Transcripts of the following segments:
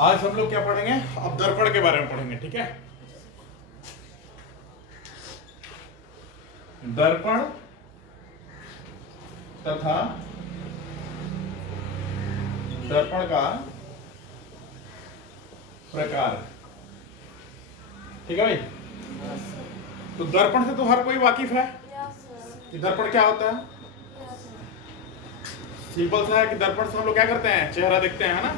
आज हम लोग क्या पढ़ेंगे? अब दर्पण के बारे में पढ़ेंगे, ठीक है। दर्पण तथा दर्पण का प्रकार, ठीक है भाई। तो दर्पण से तो हर कोई वाकिफ है कि दर्पण क्या होता है। सिंपल सा है कि दर्पण से हम लोग क्या करते हैं, चेहरा देखते हैं, है ना।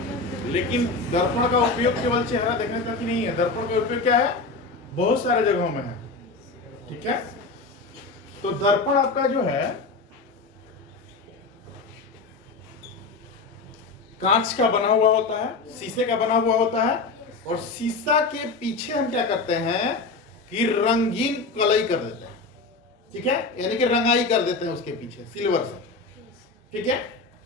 लेकिन दर्पण का उपयोग केवल चेहरा देखने तक ही नहीं है। दर्पण का उपयोग क्या है, बहुत सारे जगहों में है, ठीक है। तो दर्पण आपका जो है कांच का बना हुआ होता है, शीशे का बना हुआ होता है, और शीशा के पीछे हम क्या करते हैं कि रंगीन कलई कर देते हैं, ठीक है, यानी कि रंगाई कर देते हैं उसके पीछे सिल्वर से, ठीक है।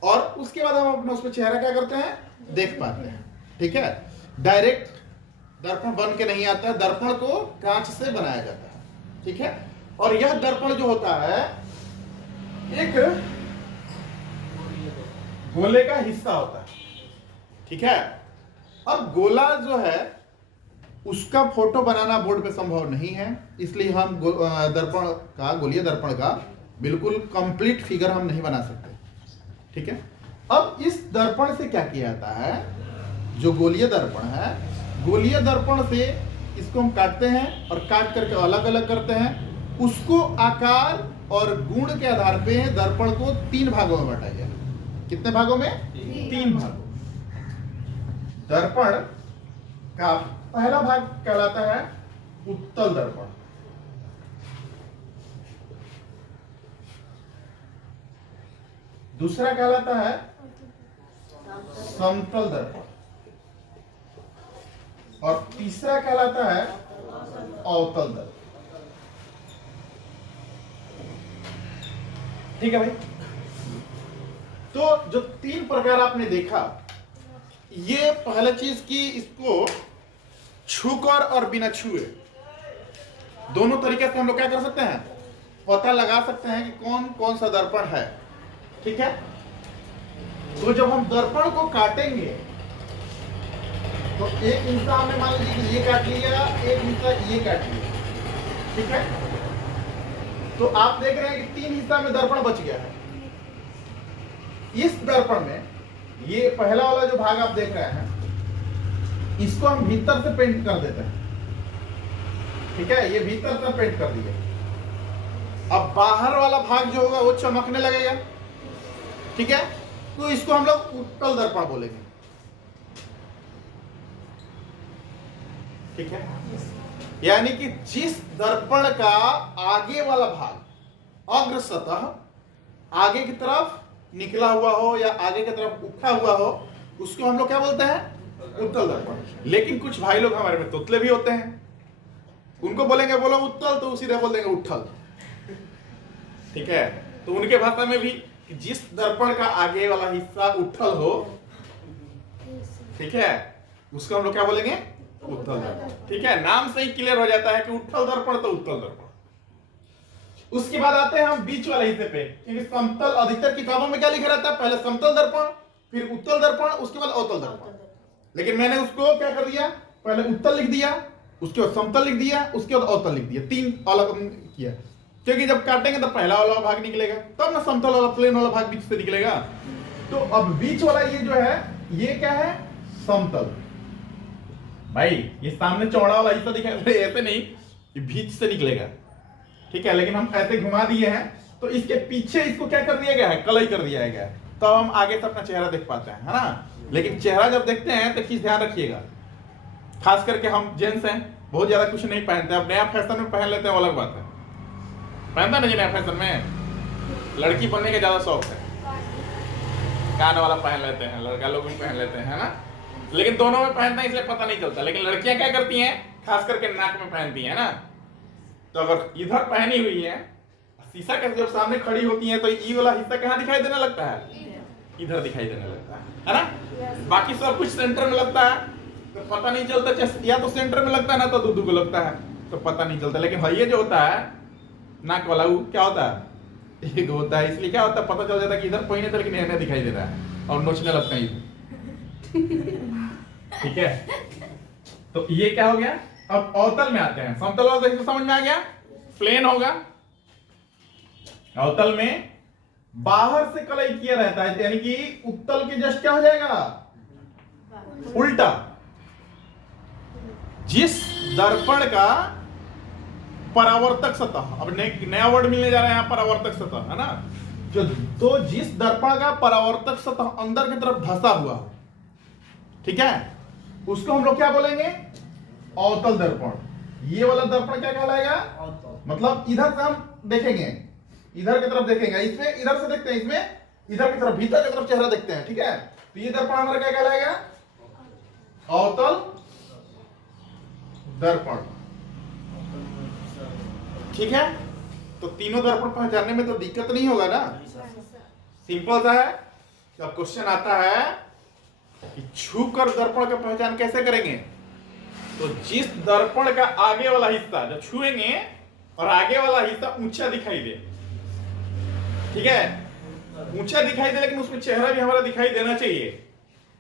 और उसके बाद हम अपना उसमें चेहरा क्या करते हैं, देख पाते हैं, ठीक है। डायरेक्ट दर्पण बन के नहीं आता है, दर्पण को कांच से बनाया जाता है, ठीक है। और यह दर्पण जो होता है एक गोले का हिस्सा होता है, ठीक है। अब गोला जो है उसका फोटो बनाना बोर्ड पे संभव नहीं है, इसलिए हम दर्पण का, गोलीय दर्पण का बिल्कुल कंप्लीट फिगर हम नहीं बना सकते, ठीक है। अब इस दर्पण से क्या किया जाता है, जो गोलीय दर्पण है, गोलीय दर्पण से इसको हम काटते हैं और काट करके अलग अलग करते हैं। उसको आकार और गुण के आधार पे दर्पण को 3 भागों में बांटा गया। कितने भागों में? 3 भागों। दर्पण का पहला भाग कहलाता है उत्तल दर्पण, दूसरा कहलाता है समतल दर्पण, और तीसरा कहलाता है अवतल दर्पण, ठीक है भाई। तो जो 3 प्रकार आपने देखा, ये पहला चीज कि इसको छूकर और बिना छुए दोनों तरीके से हम लोग क्या कर सकते हैं, पता लगा सकते हैं कि कौन कौन सा दर्पण है, ठीक है। तो जब हम दर्पण को काटेंगे तो एक हिस्सा हमने मान लीजिए कि ये काट लिया, एक हिस्सा ये काट लिया, ठीक है। तो आप देख रहे हैं कि 3 हिस्सा में दर्पण बच गया है। इस दर्पण में ये पहला वाला जो भाग आप देख रहे हैं, इसको हम भीतर से पेंट कर देते हैं, ठीक है। ये भीतर से पेंट कर दिया। अब बाहर वाला भाग जो होगा वो चमकने लगेगा, ठीक है। तो इसको हम लोग उत्तल दर्पण बोलेंगे, ठीक है। यानी कि जिस दर्पण का आगे वाला भाग अग्र सतह आगे की तरफ निकला हुआ हो या आगे की तरफ उठा हुआ हो, उसको हम लोग क्या बोलते हैं, उत्तल दर्पण। लेकिन कुछ भाई लोग हमारे में तोतले भी होते हैं, उनको बोलेंगे बोलो उत्तल, तो सीधे बोल देंगे उठल, ठीक है। तो उनके भाषा में भी जिस दर्पण का आगे वाला हिस्सा उठल हो, ठीक है, उसको हम लोग क्या बोलेंगे, उत्तल दर्पण, ठीक है। नाम से ही क्लियर हो जाता है कि उठल दर्पण तो उत्तल दर्पण। उसके बाद आते हैं हम बीच वाले हिस्से पे, क्योंकि समतल अधिकतर किताबों में क्या लिखा रहता है, पहले समतल दर्पण, फिर उत्तल दर्पण, उसके बाद अवतल दर्पण। लेकिन मैंने उसको क्या कर दिया, पहले उत्तल लिख दिया, उसके बाद समतल लिख दिया, उसके बाद अवतल लिख दिया, 3 अलग किया। क्योंकि जब काटेंगे तो पहला वाला भाग निकलेगा, तब ना समतल वाला प्लेन वाला भाग बीच से निकलेगा। तो अब बीच वाला ये जो है, ये क्या है, समतल। भाई ये सामने चौड़ा वाला हिस्सा दिखाई, ऐसे नहीं, ये बीच से निकलेगा, ठीक है। लेकिन हम ऐसे घुमा दिए हैं तो इसके पीछे इसको क्या कर दिया गया है, कलई कर दिया गया है, तो हम आगे से अपना चेहरा देख पाते हैं, है ना। लेकिन चेहरा जब देखते हैं तो चीज ध्यान रखिएगा, खास करके हम जेंट्स हैं, बहुत ज्यादा कुछ नहीं पहनते, अब नया फैशन में पहन लेते हैं, वो अलग बात है। पहनता नहीं नया फैशन में, लड़की बनने का ज्यादा शौक है, कान वाला पहन लेते हैं, लड़का लोग भी पहन लेते हैं, है ना। लेकिन दोनों में पहनते हैं इसलिए पता नहीं चलता। लेकिन लड़कियां क्या करती हैं, खास करके नाक में पहनती हैं ना। तो अगर इधर पहनी हुई है, शीशा के जब सामने खड़ी होती है, तो ये वाला हिस्सा कहाँ दिखाई देने लगता है, इधर दिखाई देने लगता है ना। बाकी सब कुछ सेंटर में लगता है, तो पता नहीं चलता, या तो सेंटर में लगता है ना तो दूध को लगता है, तो पता नहीं चलता। लेकिन ये जो होता है नाक वाला, वो क्या होता है, एक होता है, इसलिए क्या होता है, पता चल जाता है कि इधर पहने तो, लेकिन इन्हें दिखाई दे रहा है और नोचने लगता है ठीक है, तो ये क्या हो गया। अब अवतल में आते हैं। समतल वाला देखिए समझ में आ गया, प्लेन होगा। अवतल में बाहर से कलई किया रहता है, यानी कि उत्तल के जस्ट क्या हो जाएगा, उल्टा। जिस दर्पण का परावर्तक सतह, अब नया वर्ड मिलने जा रहा है यहां, परावर्तक सतह है ना। जो तो जिस दर्पण का परावर्तक सतह अंदर की तरफ धंसा हुआ, ठीक है, उसको हम लोग क्या बोलेंगे, अवतल दर्पण। ये वाला दर्पण क्या कहलाएगा, मतलब इधर से हम देखेंगे, इधर की तरफ देखेंगे, इसमें इधर से देखते हैं, इसमें इधर की तरफ, भीतर की तरफ चेहरा देखते हैं, ठीक है। तो ये दर्पण हमारा क्या कहलाएगा, अवतल दर्पण, ठीक है। तो तीनों दर्पण पहचानने में तो दिक्कत नहीं होगा ना, सिंपल सा है। अब क्वेश्चन आता है कि छू कर दर्पण का पहचान कैसे करेंगे। तो जिस दर्पण का आगे वाला हिस्सा जब छुएंगे और आगे वाला हिस्सा ऊंचा दिखाई दे, ठीक है, ऊंचा दिखाई दे लेकिन उसमें चेहरा भी हमारा दिखाई देना चाहिए,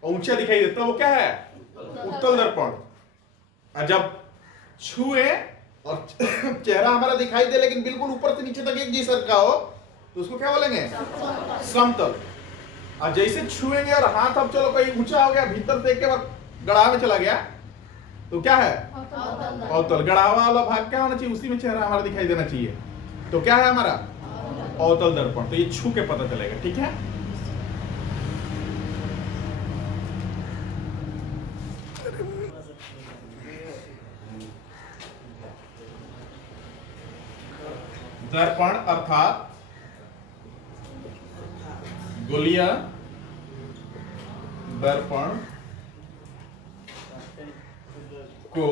और ऊंचा दिखाई दे तो वो क्या है, उत्तल दर्पण। और जब छुए और चेहरा हमारा दिखाई दे लेकिन बिल्कुल ऊपर से नीचे तक एक जैसा का हो, तो उसको क्या बोलेंगे, समतल। और जैसे छुएंगे और हाथ अब चलो कहीं ऊंचा हो गया, भीतर से एक के बाद गड़ा में चला गया, तो क्या है, अवतल। गड़ावा वाला भाग क्या होना चाहिए, उसी में चेहरा हमारा दिखाई देना चाहिए, तो क्या है हमारा, अवतल दर्पण। तो ये छू के पता चलेगा, ठीक है। दर्पण अर्थात गोलीय दर्पण को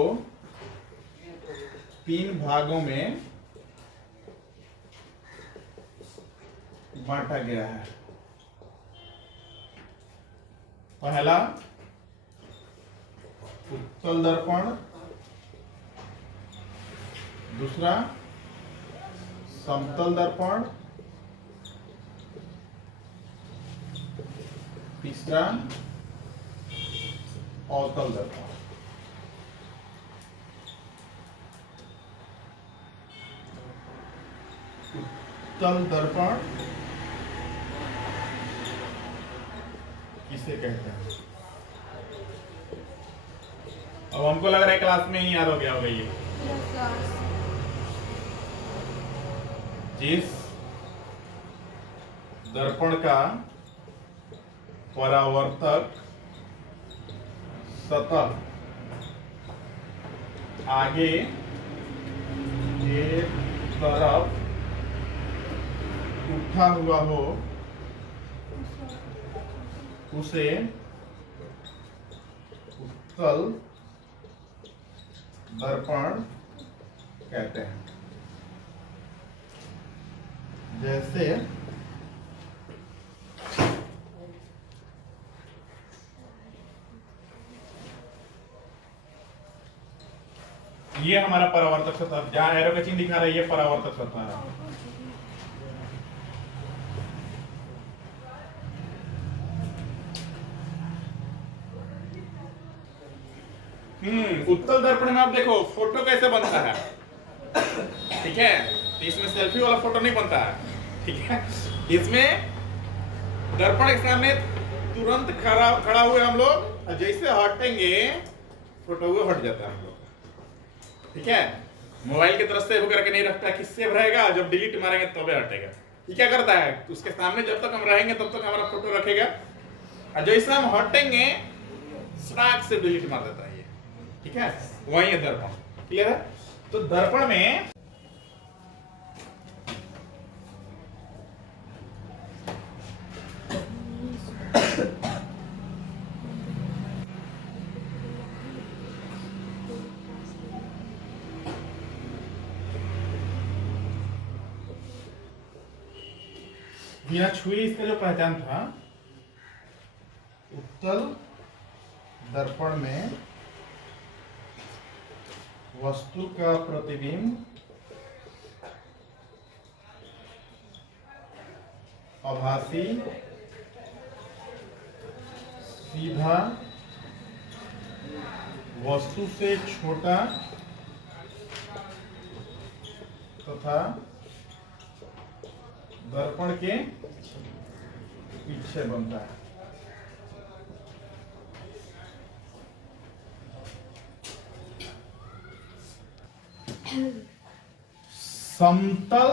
3 भागों में बांटा गया है। पहला उत्तल दर्पण, दूसरा समतल दर्पण, तीसरा अवतल दर्पण। उत्तल दर्पण किसे कहते हैं, अब हमको लग रहा है क्लास में ही याद हो गया होगा ये। जिस दर्पण का परावर्तक सतह आगे के तरफ उठा हुआ हो, उसे उत्तल दर्पण कहते हैं। जैसे ये हमारा परावर्तक सतह, जहां एरो का चिन्ह दिखा रहा है, ये परावर्तक सतह है। उत्तल दर्पण में आप देखो फोटो कैसे बनता है, ठीक है। तो इसमें सेल्फी वाला फोटो नहीं बनता है, ठीक है। इसमें दर्पण के सामने तुरंत खड़ा हुए हम लोग, जैसे हटेंगे फोटो वो हट जाता है हम लोग, ठीक है। मोबाइल की तरफ सेव करके नहीं रखता कि सेव रहेगा, जब डिलीट मारेंगे तब हटेगा। ये क्या करता है, उसके सामने जब तक हम रहेंगे तब तक हमारा फोटो रखेगा, और जैसे हम हटेंगे स्टार्ट से डिलीट मार देता है ये, ठीक है। वही है दर्पण, क्लियर है। तो दर्पण में बिना छुए इसका जो पहचान था, उत्तल दर्पण में वस्तु का प्रतिबिंब आभासी, सीधा वस्तु से छोटा तथा दर्पण के पीछे बनता है। समतल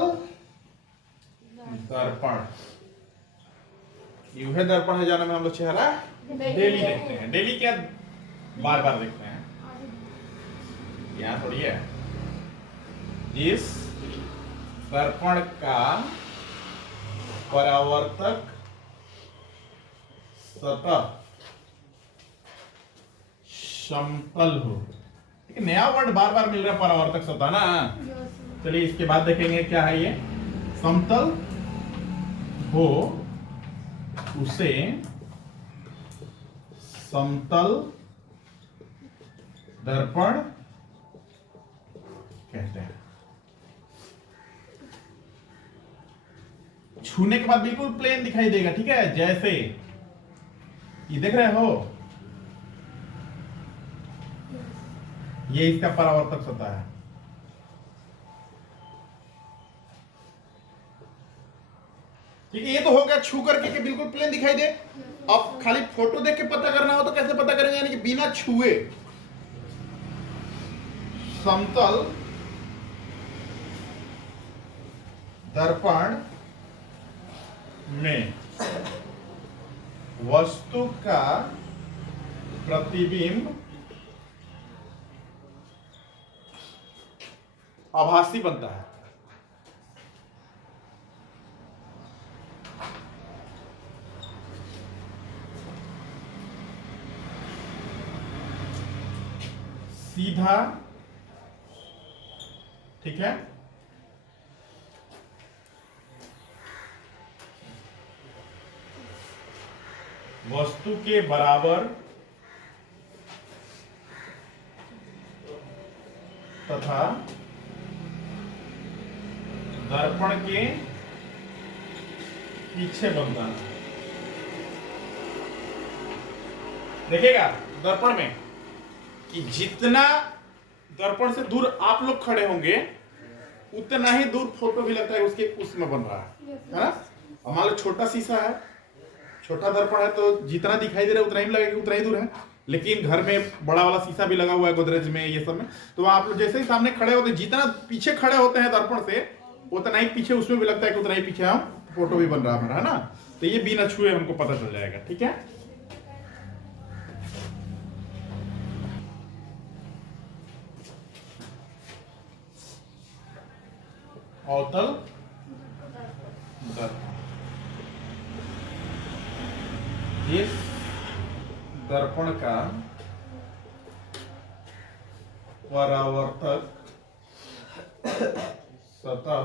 दर्पण, यूं है दर्पण है जाने में हम लोग चेहरा डेली देखते हैं। डेली क्या, बार बार देखते हैं, यहां थोड़ी है। जिस दर्पण का परावर्तक सतह समतल हो। एक नया वर्ड बार बार मिल रहा है, परावर्तक सतह ना। चलिए इसके बाद देखेंगे क्या है ये। समतल हो उसे समतल दर्पण कहते हैं। छूने के बाद बिल्कुल प्लेन दिखाई देगा, ठीक है। जैसे ये देख रहे हो, ये इसका परावर्तक सतह है। ठीक है, ये तो हो गया छू करके कि बिल्कुल प्लेन दिखाई दे। अब खाली फोटो देख के पता करना हो तो कैसे पता करेंगे, यानी कि बिना छुए समतल दर्पण में वस्तु का प्रतिबिंब आभासी बनता है। सीधा, ठीक है। वस्तु के बराबर तथा दर्पण के पीछे बनता है। देखिएगा दर्पण में कि जितना दर्पण से दूर आप लोग खड़े होंगे उतना ही दूर फोटो भी लगता है उसके उसमें बन रहा है ना। अब मान लो छोटा शीशा है, छोटा दर्पण है, तो जितना दिखाई दे रहा है उतना ही लगेगा, उतना ही दूर है। लेकिन घर में बड़ा वाला शीशा भी लगा हुआ है गोदरेज में, ये सब में, तो आप लोग जैसे ही सामने खड़े होते हैं, जितना पीछे खड़े होते हैं दर्पण से उतना ही पीछे उसमें भी लगता है कि उतना ही पीछे हम फोटो भी बन रहा है हमारा, है ना। तो ये बिना छुए हमको पता चल जाएगा, ठीक है। अवतल दर्पण, इस दर्पण का परावर्तक सतह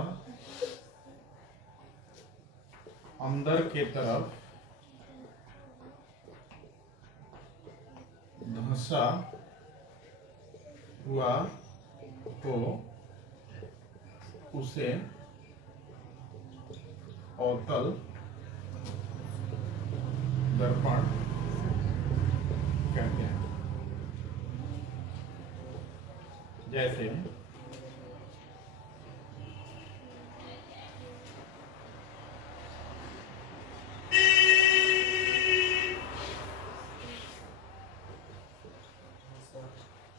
अंदर के तरफ धंसा हुआ हो उसे अवतल दर्पण कहते हैं। जैसे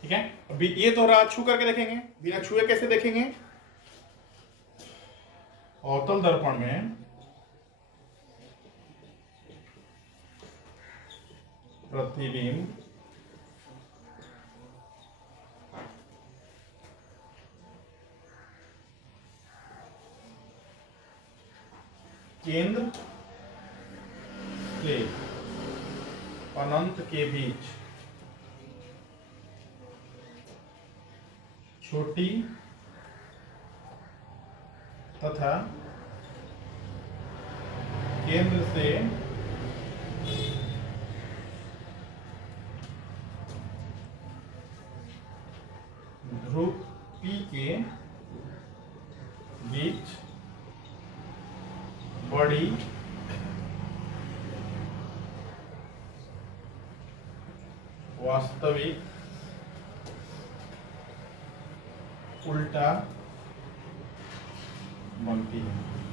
ठीक है। अभी ये तो रहा, छू करके देखेंगे, बिना छुए कैसे देखेंगे। अवतल दर्पण में प्रतिबिंब केंद्र से अनंत के बीच छोटी तथा केंद्र से ध्रुव P के बीच बड़ी वास्तविक उल्टा बनती है।